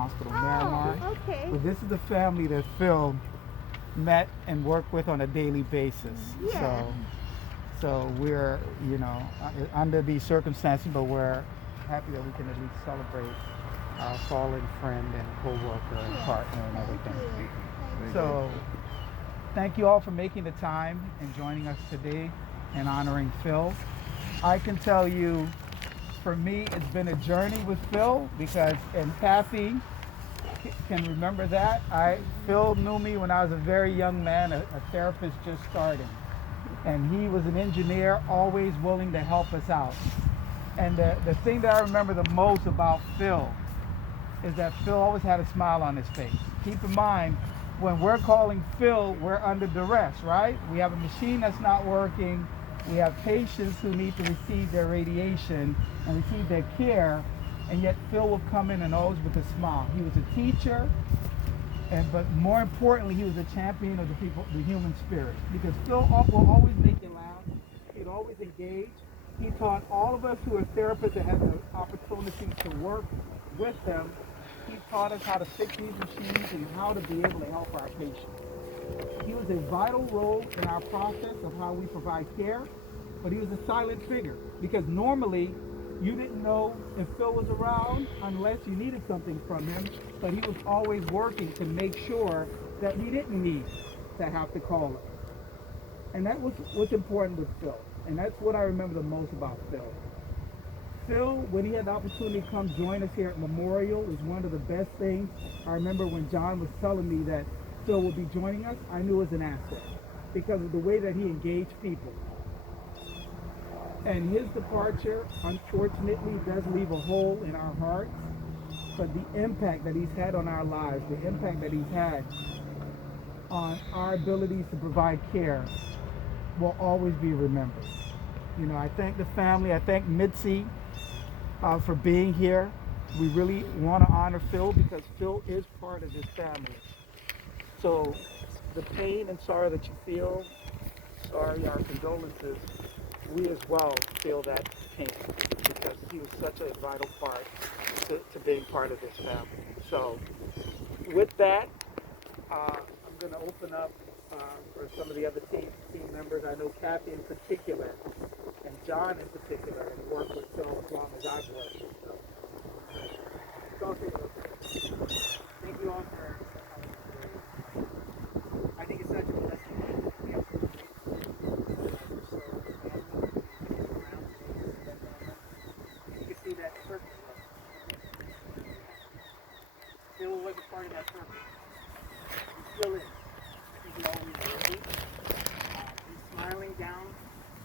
Hospital, Miramar. Okay. But this is the family that Phil met and worked with on a daily basis. Yeah. So we're, under these circumstances, but we're happy that we can at least celebrate our fallen friend and co-worker and partner and everything. So thank you all for making the time and joining us today and honoring Phil. I can tell you, for me, it's been a journey with Phil because, and Kathy can remember that. Phil knew me when I was a very young man, a therapist just starting. And he was an engineer, always willing to help us out. And the thing that I remember the most about Phil is that Phil always had a smile on his face. Keep in mind, when we're calling Phil, we're under duress, right? We have a machine that's not working. We have patients who need to receive their radiation and receive their care, and yet Phil will come in and always with a smile. He was a teacher, but more importantly, he was a champion of the human spirit. Because Phil will always make you laugh. He'd always engage. He taught all of us who are therapists that had the opportunity to work with them. He taught us how to fix these machines and how to be able to help our patients. He was a vital role in our process of how we provide care, but he was a silent figure because normally you didn't know if Phil was around unless you needed something from him, but he was always working to make sure that we didn't need to have to call him. And that was what's important with Phil. And that's what I remember the most about Phil. Phil, when he had the opportunity to come join us here at Memorial, was one of the best things. I remember when John was telling me that Phil will be joining us, I knew it was an asset because of the way that he engaged people. And his departure, unfortunately, does leave a hole in our hearts, but the impact that he's had on our lives, the impact that he's had on our abilities to provide care will always be remembered. I thank the family. I thank Mitzi for being here. We really want to honor Phil because Phil is part of this family. So the pain and sorrow that you feel, sorry, our condolences, we as well feel that pain because he was such a vital part to being part of this family. So with that, I'm going to open up for some of the other team members. I know Kathy in particular and John in particular have worked with Phil as long as I've worked with Phil. Thank you all for coming today. I think it's such a blessing. We have so you can see that circle. Phil was a part of that circle. He still is. He's always ready. He's smiling down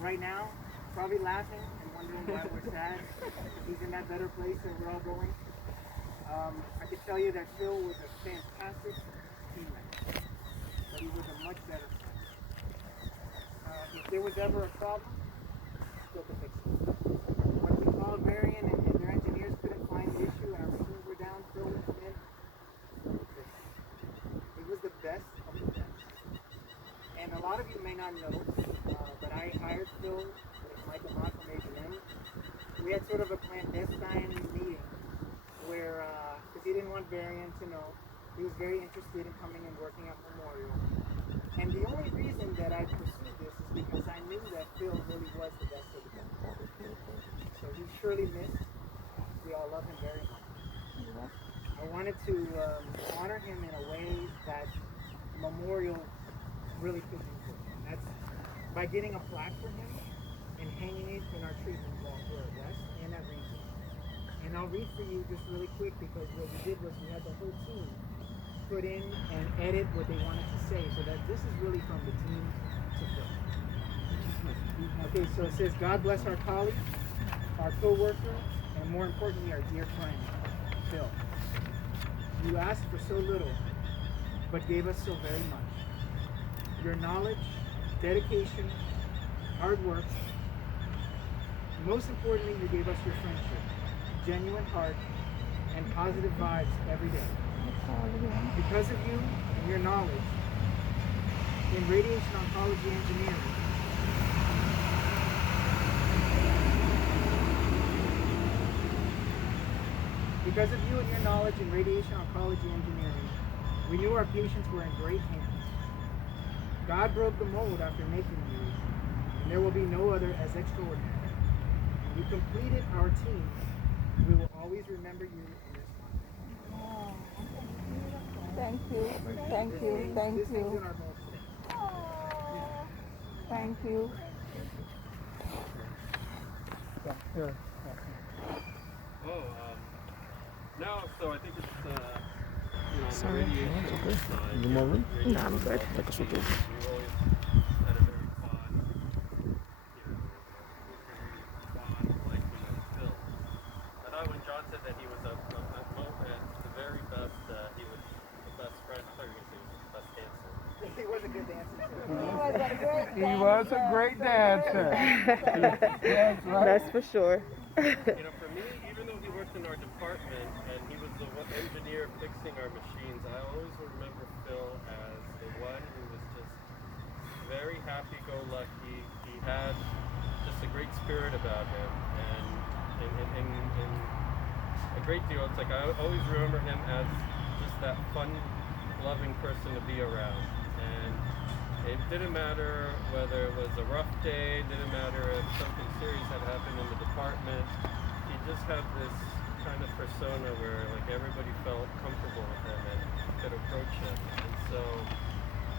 right now, probably laughing and wondering why we're sad. He's in that better place that we're all going. I can tell you that Phil was a fantastic teammate, but he was a much better friend. If there was ever a problem, Phil could fix it. When we called Marion and their engineers couldn't find the issue and our machines were down, Phil would come in. He was the best of the best. And a lot of you may not know, but I hired Phil with Michael Mott from ABM. We had sort of a clandestine meeting where, because he didn't want Varian to know, he was very interested in coming and working at Memorial. And the only reason that I pursued this is because I knew that Phil really was the best of the best. So he's surely missed. We all love him very much. I wanted to honor him in a way that Memorial really could do for him. That's by getting a plaque for him and hanging it in our treatment hall here at West and at Region. And I'll read for you just really quick because what we did was we had the whole team put in and edit what they wanted to say so that this is really from the team to Phil. Okay, so it says, God bless our colleague, our co-worker, and more importantly, our dear friend, Phil. You asked for so little, but gave us so very much. Your knowledge, dedication, hard work, most importantly, you gave us your friendship, genuine heart, and positive vibes every day. Because of you and your knowledge in radiation oncology engineering, Because of you and your knowledge in radiation oncology engineering, we knew our patients were in great hands. God broke the mold after making you, and there will be no other as extraordinary. You completed our team. We will always remember you in this life. Oh, thank you, thank you, thank This thing's you, in our mold today. thank you. Yeah, here. Oh, no, so I think it's, on the radiation side. You more room? No, I'm good. Take a switch over. We've always had a very fond, fond liking of Phil. I thought when John said that he was at the very best, he was the best friend. I thought you were going to say he was the best dancer. He was a good dancer. He was a great dancer. That's right. That's for sure. For me, even though he worked in our department and he was the engineer fixing our machines, I always remember Phil as the one who was just very happy-go-lucky. He had just a great spirit about him, and a great deal. It's like I always remember him as just that fun-loving person to be around. And it didn't matter whether it was a rough day, it didn't matter if something serious had happened in the department. He just had this kind of persona where like everybody felt comfortable with him and could approach him. And so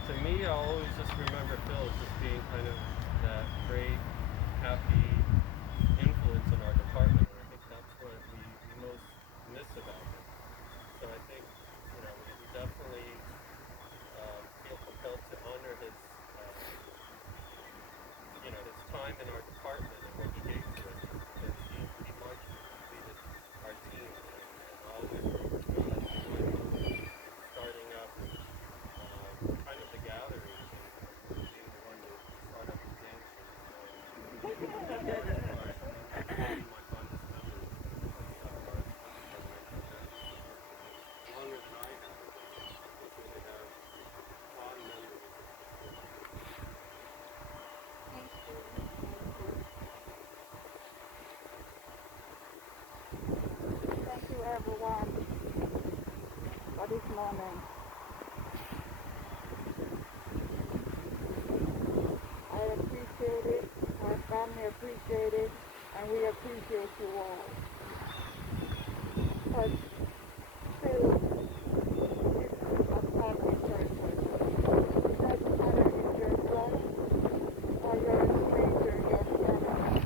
to me, I'll always just remember Phil as just being kind of that great, happy influence in our department. And I think that's what we most miss about him. So I think, we definitely feel compelled to honor his, his time in our department and what he gave to us, because he pretty much completed our team, and always remember Phil as the one starting up kind of the gathering, and being the one to start up the dancing. So that's my fondest memories. Longer than I have, but I certainly have fond memories. Thank you everyone for this moment. I appreciate it, my family appreciate it, and we appreciate you all. But still, it's a family person. It doesn't matter if you're blood or you're a stranger, you're family.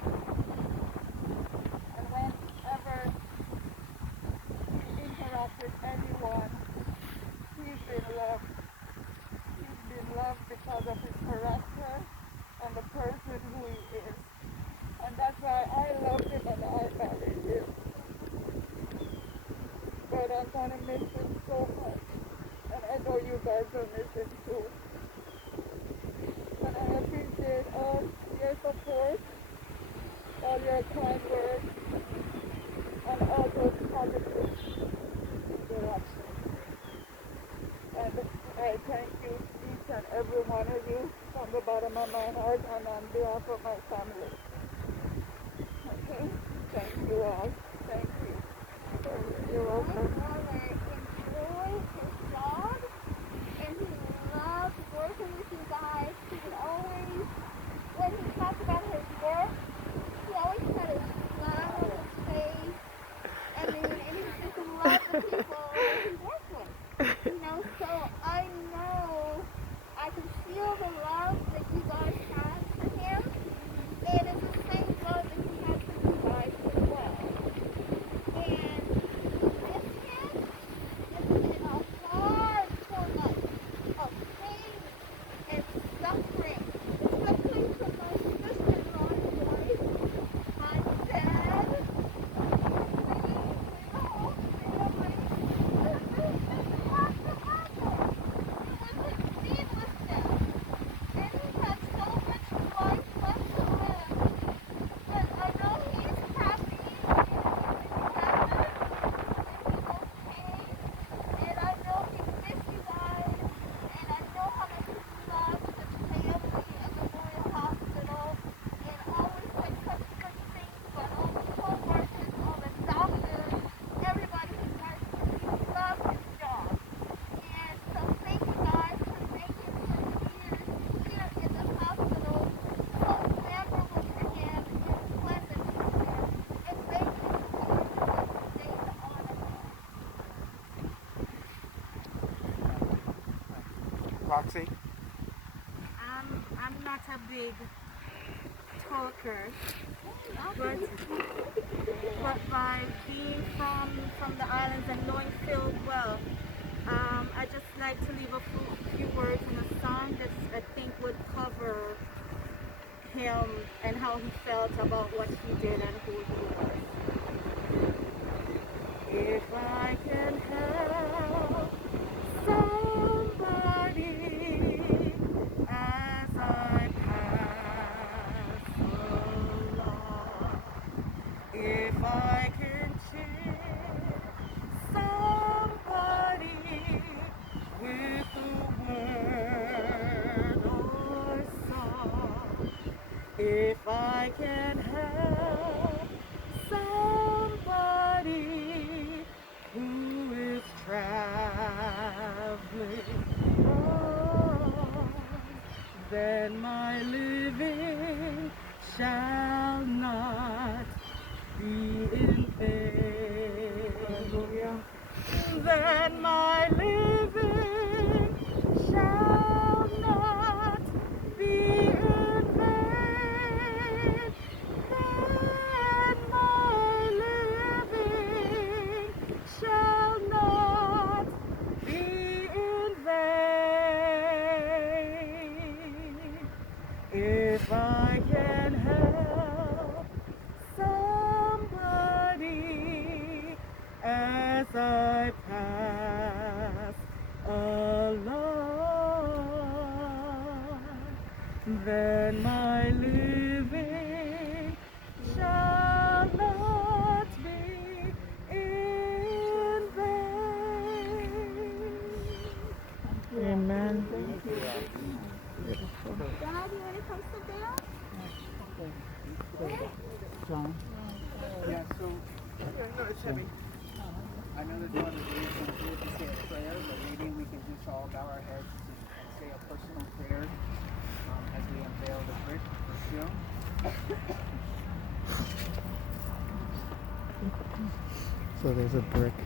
And whenever you interact with anyone, he's been loved. He's been loved because of his character and the person who he is. And that's why I love him and I married him. But I'm gonna miss him so much. And I know you guys will miss him too. And I appreciate all your support, all your kind words, and all those positive interactions. And I thank you, each and every one of you, from the bottom of my heart and on behalf of my family. Okay? Thank you all. Thank you. You're welcome. My brother enjoyed his job, and he loved working with you guys. He would always, when he talked about his work, he always had a smile on his face. And he just loved the people that he worked with. So I know, I can feel the love that you guys have for him, and it's the same love that he has for you guys as well. And we miss him, Roxy? I'm not a big talker, but by being from the islands and knowing Phil well, I just like to leave a few words in a song that I think would cover him and how he felt about what he did and who he was. If I can help somebody as I pass along, if I can cheer somebody with a word or song, if I can help somebody who is traveling on, then my living shall not be in vain. Then my living shall not be in vain. Then my living shall not be in vain. If I can help somebody as I pass along, then my living shall not be in vain. Amen. Dad, you want to come sit down? John? Yeah, so, no, it's heavy. I know there's a lot of ways to do it to say a prayer, but maybe we can just all bow our heads and say a personal prayer as we unveil the brick for Phil. So there's a brick.